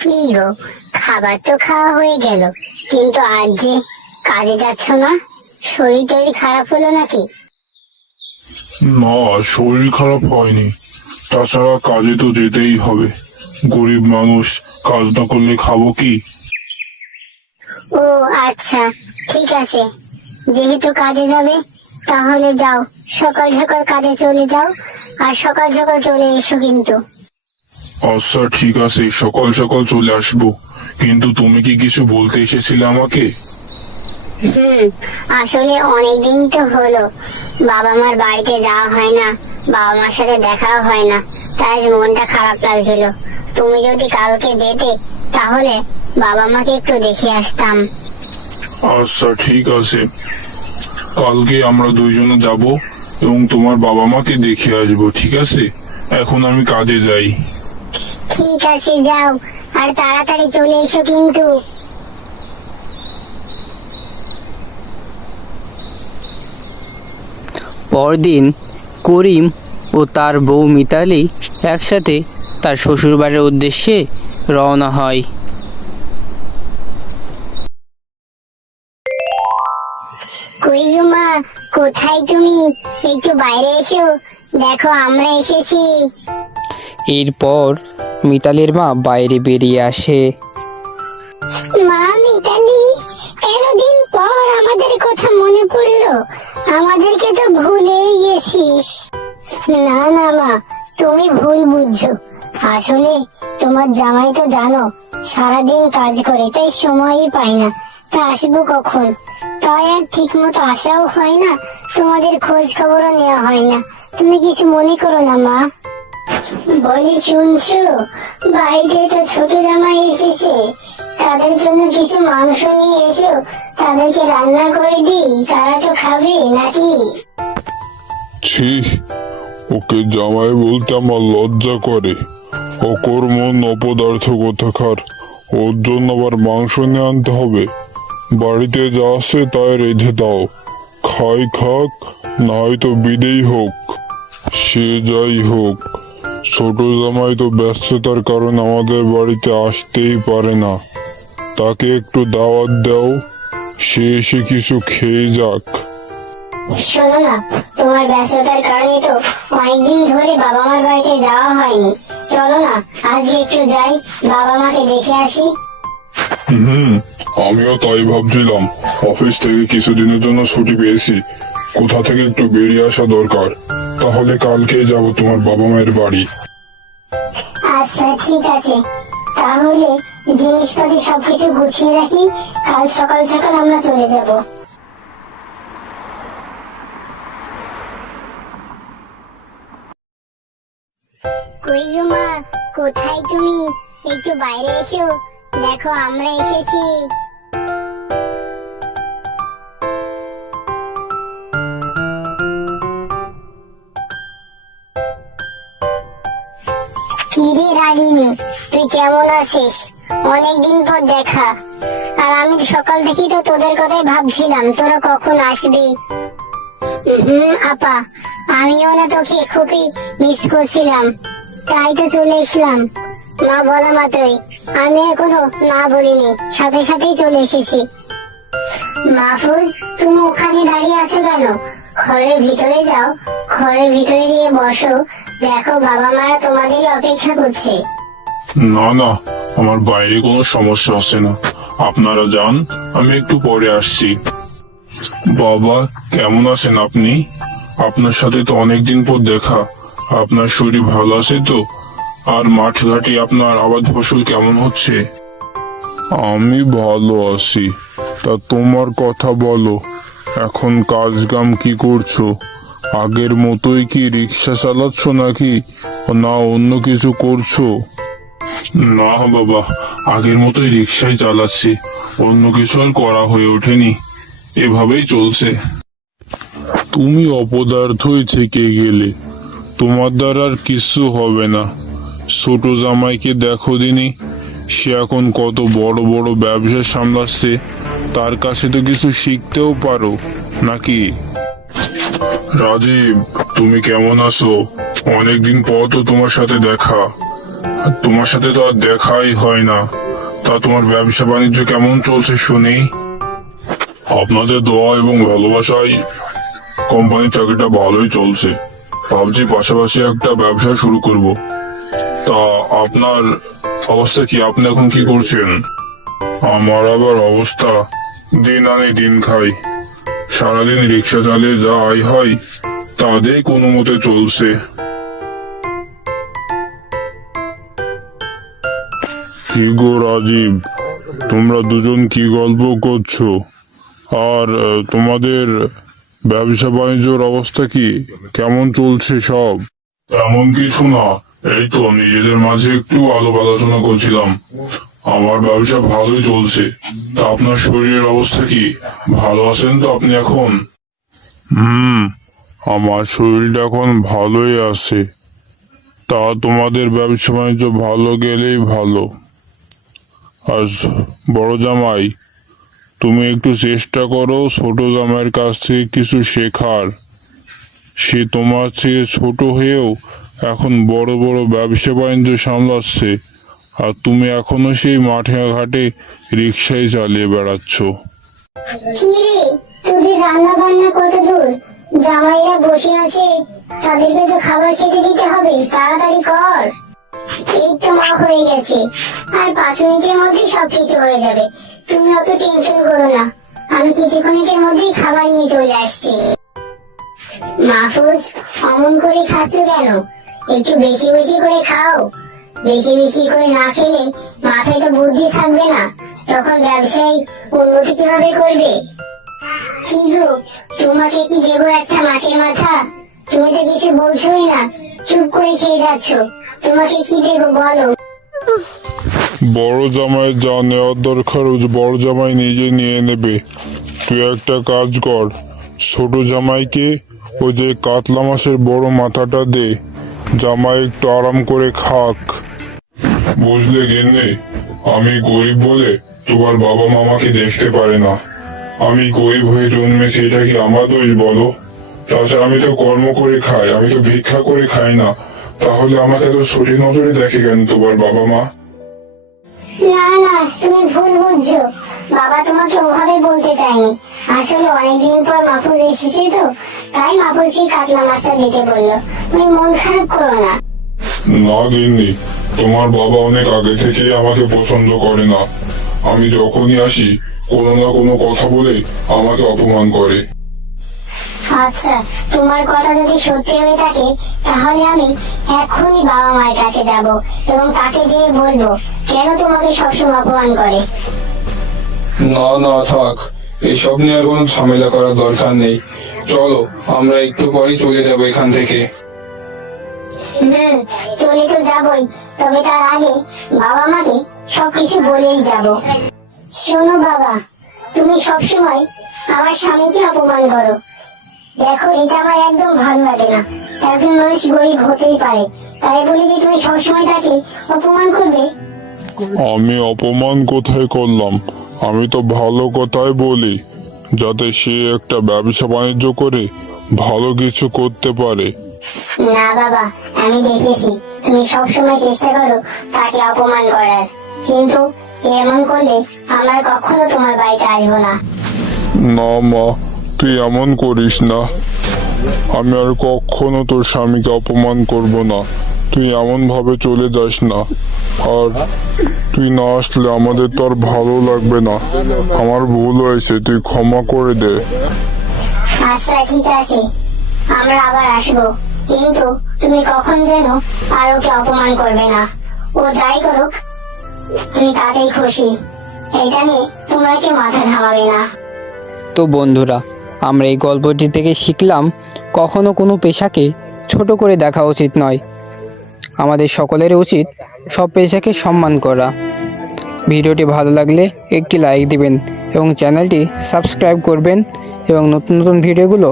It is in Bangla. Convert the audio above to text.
কি গো, খাবার তো খাওয়া হয়ে গেল, কিন্তু আজ যে কাজে যাচ্ছ না? শরীর টরীর খারাপ হলো নাকি? না, শরীর খারাপ হয়নি। তাছাড়া কাজে তো যেতেই হবে। গরিব মানুষ, কাজ না করলে খাবো কি? ও আচ্ছা, ঠিক আছে, যেহেতু কাজে যাবে তাহলে যাও, সকাল সকাল কাজে চলে যাও, আর সকাল সকাল চলে এসো কিন্তু। আচ্ছা ঠিক আছে, সকাল সকাল চলে আসবো। কিন্তু তুমি কি কিছু বলতে এসেছিলে আমাকে? আসলে অনেকদিন তো হলো বাবা মার বাড়িতে যাওয়া হয় না, বাবা মার সাথে দেখাও হয় না, তাই আজ মনটা খারাপ লাগছিল। তুমি যদি কালকে যেতে তাহলে বাবা মাকে একটু দেখে আসতাম। আচ্ছা ঠিক আছে, কালকে আমরা দুইজনে যাব এবং তোমার বাবা মাকে দেখে আসবো, ঠিক আছে? এখন আমি কাজে যাই। ঠিক আছে, যাও, আর তাড়াতাড়ি চলে এসো কিন্তু। পরদিন করিম ও তার বউ মিতালি একসাথে তার শ্বশুরবাড়ির উদ্দেশ্যে রওনা হয়। কইমা, কোথায় তুমি? একটু বাইরে এসো, দেখো আমরা এসেছি। এরপর মিতালির মা বাইরে বেরিয়ে আসে। মা মিতালি, এতদিন পর আমাদের কথা মনে পড়লো, আমাদেরকে তো ভুলেই গেছিস। না না মা, তুমি ভুল বুঝছো। আসলে তোমার জামাই তো জানো সারাদিন কাজ করে, তাই সময়ই পাই না। তা আসবো কখন, তাই আর ঠিক মতো আসাও হয় না, তোমাদের খোঁজ খবরও নেওয়া হয় না। তুমি কিছু মনে করো না মা। বলি শুনছো, বাড়িতে তো ছোট জামাই এসেছে, তাদের জন্য কিছু মাংস নিয়ে এসো, তাদেরকে রান্না করে দিই, তারা তো খাবে নাকি? ছি, ওকে জামাই বলতে আমার লজ্জা করে। অকর্মণ্য অপদার্থ কোথাকার, ওর জন্য আবার মাংস নিয়ে আনতে হবে? বাড়িতে যা আছে তাই রেঁধে দাও, খাই খাক, না হয়তো বিদেই হোক। সে যাই হোক, ছোট জামাই তো ব্যস্ততার কারণে আমাদের বাড়িতে আসতেই পারে না। তাকে একটু দাওয়াত দাও, সে এসে কিছু খেয়ে যাক। শোনো না, তোমার ব্যস্ততার কারণে তো অনেকদিন ধরে বাবা মার বাড়িতে যাওয়া হয়নি। চলো না, আজকে একটু যাই, বাবা মাকে দেখে আসি। আমিও তাই ভাবছিলাম। অফিস থেকে কিছুদিনের জন্য ছুটি পেয়েছি, কোথা থেকে একটু বেরিয়ে আসা দরকার। তাহলে কালকেই যাব তোমার বাবা মায়ের বাড়ি। আচ্ছা ঠিক আছে, তাহলে জিনিসপাতি সবকিছু গুছিয়ে রাখি, কাল সকাল সকাল আমরা চলে যাব। কইমা, কোথায় তুমি? একটু বাইরে এসো, দেখো আমরা এসেছি। কিরে রাগিনী, তুই কেমন আছিস? অনেকদিন পর দেখা। আর আমি সকাল থেকেই তো তোদের কথাই ভাবছিলাম, তোরা কখন আসবি। আপা, আমিও না তোকে খুবই মিস করছিলাম, তাই তো চলে এসলাম। মা বলা মাত্রই আমি এখনো না বলিনি, সাথে সাথেই চলে এসেছি। মাহফুজ, তুমি ওখানে দাঁড়িয়ে আছো কেন? ঘরের ভিতরে যাও, ঘরের ভিতরে গিয়ে বসো, দেখো বাবা মারা তোমাদেরই অপেক্ষা করছে। না না, আমার বাইরে কোনো সমস্যা আছে না, আপনারা যান, আমি একটু পরে আসছি। বাবা, কেমন আছেন আপনি? আপনার সাথে তো অনেকদিন পর দেখা। আপনার শরীর ভালো আছে তো? আর মাঠ ঘাটে আপনার আবাদ ফসল কেমন হচ্ছে? আমি ভালো আছি। তা তোমার কথা বলো, এখন কাজ কাম কি করছো? আগের মতোই কি রিক্সা চালাচ্ছ নাকি না অন্য কিছু করছো? না বাবা, আগের মতোই রিক্সাই চালাচ্ছি, অন্য কিছু আর করা হয়ে ওঠেনি, এভাবেই চলছে। তুমি অপদার্থই থেকে গেলে, তোমার দ্বারা আর কিছু হবে না। ছোট জামাইকে দেখো দিনি, সে এখন কত বড় বড় ব্যবসা সামলাচ্ছে, তার কাছে তো কিছু শিখতেও পারো নাকি? রাজীব, তুমি কেমন আছো? অনেকদিন পর তো তোমার সাথে দেখা। তোমার সাথে তো আর দেখাই হয় না। তা তোমার ব্যবসা বাণিজ্য কেমন চলছে শুনি? আপনাদের দোয়া এবং ভালোবাসায় কোম্পানির চাকরিটা ভালোই চলছে। ভাবছি পাশাপাশি একটা ব্যবসা শুরু করব। তা আপনার অবস্থা কি? আপনি এখন কি করছেন? আমার আবার অবস্থা দিন আনি দিন খাই। সারাদিন রিক্সা চালিয়ে যা আয় হয় তা দিয়ে কোনো মতে চলছে। কি গো রাজীব, তোমরা দুজন কি গল্প করছো? আর তোমাদের ব্যবসা বাণিজ্যর অবস্থা কি? কেমন চলছে সব? তেমন কিছু না, এই তো নিজেদের মাঝে একটু আলাপ আলোচনা করছিলাম। আমার ব্যবসা ভালোই চলছে। তা আপনার শরীরের অবস্থা কি? ভালো আছেন তো আপনি এখন? আমার শরীরটা এখন ভালোই আছে। তা তোমাদের ব্যবসা বাণিজ্য ভালো গেলেই ভালো। আর বড় জামাই, তুমি একটু চেষ্টা করো ছোট জামাইয়ের কাছ থেকে কিছু শেখার। সে তোমার থেকে ছোট হয়েও এখন বড় বড় ব্যবসা বাণিজ্য সামলাচ্ছে, আর তুমি এখনো সেই মাঠে ঘাটে রিক্সায় চালিয়ে বেড়াচ্ছ। কি রে, তোদের রান্না বান্না কত দূর? জামাইরা বসে আছে, তাদেরকে তো খাবার খেতে দিতে হবে, তাড়াতাড়ি কর। এই তো মা হয়ে গেছে, আর 5 মিনিটের মধ্যে সবকিছু হয়ে যাবে। তুমি অত টেনশন করো না, আমি কিছুক্ষণের মধ্যেই খাবার নিয়ে চলে আসছি। মাহফুজ, অমন করে খাচ্ছ কেন? একটু বেশি বেশি করে খাও। বেশি বেশি করে না খেলে মাথায় তো বুদ্ধি থাকবে না, তখন ব্যবসায় উন্নতি কিভাবে করবে? কি গো, তোমাকে কি দেবো একটা মাছের মাথা? তুমি তো কিছু বলছোই না, চুপ করে খেয়ে যাচ্ছ। তোমাকে কি দেবো বলো? বড় জামাই যা নেওয়ার দরকার বড় জামাই নিজে নিয়ে নেবে। তুই একটা কাজ কর, ছোট জামাইকে ওই যে কাতলা মাছের বড় মাথাটা দে, জামাই একটু আরাম করে খাক। বুঝলে গিন্নি, আমি গরিব বলে তোমার বাবা মামাকে দেখতে পারে না। আমি গরিব হয়ে জন্মেছি, এটা কি আমার দোষ বলো? তাছাড়া আমি তো কর্ম করে খাই, আমি তো ভিক্ষা করে খাই না। তাহলে আমাকে তো ছোট নজরে দেখে কেন তোমার বাবা মা? না না, তুমি ভুল বুঝছো। বাবা তোমাকে ওভাবে বলতে চাইনি। আসলে অনেকদিন পর মাহফুজ এসেছে তো, তাই মাহফুজকে কাতলা মাছটা দিতে বললো। তুমি মন খারাপ করো না। না গিন্নি, তোমার বাবা অনেক আগে থেকেই আমাকে পছন্দ করে না। আমি যখনই আসি কোনো না কোনো কথা বলে আমাকে অপমান করে। আচ্ছা, তোমার কথা যদি সত্যি হয়ে থাকে তাহলে আমি এক্ষুনি বাবা মায়ের কাছে যাব এবং তাকে যেয়ে বলবো কেন তোমাকে সবসময় অপমান করে। না না থাক, এসব নিয়ে আর কোনো ঝামেলা করার দরকার নেই। চলো, আমরা একটু পরেই চলে যাবো এখান থেকে। চলে তো যাবই, তবে তার আগে বাবা মাকে সবকিছু বলেই যাব। শোনো বাবা, তুমি সবসময় আমার স্বামীকে অপমান করো। দেখো, এটা আমার একদম ভালো লাগে না। একজন মানুষ গরিব হতেই পারে, তাই বলে যে তুমি সবসময় তাকে অপমান করবে? আমি অপমান কোথায় করলাম? আমি তো ভালো কথাই বলি, যাতে সে একটা ব্যবসা বাণিজ্য করে ভালো কিছু করতে পারে। না বাবা, আমি দেখেছি তুমি সবসময় চেষ্টা করো তাকে অপমান করার, কিন্তু এমন করলে আমরা কখনো তোমার বাড়িতে আসবো না। না মা, তুই এমন করিস না। আমি আর কখনো তোর স্বামীকে অপমান করব না। তুই এমন ভাবে চলে যাস না। আর তুই না আসলে আমাদের তো আর ভালো লাগবে না। আমার ভুল হয়েছে, তুই ক্ষমা করে দে। আচ্ছা ঠিক আছে, আমরা আবার আসবো, কিন্তু তুমি কখন যেন আর ওকে অপমান করবে না। ও যাই করুক, আমি তাতেই খুশি। এটা নিয়ে তোমরা কেউ মাথা ঘামাবে না। তো বন্ধুরা, আমরা এই গল্পটি থেকে শিখলাম কখনো কোনো পেশাকে ছোট করে দেখা উচিত নয়। আমাদের সকলের উচিত সব পেশাকে সম্মান করা। ভিডিওটি ভালো লাগলে একটি লাইক দিবেন এবং চ্যানেলটি সাবস্ক্রাইব করবেন এবং নতুন নতুন ভিডিওগুলো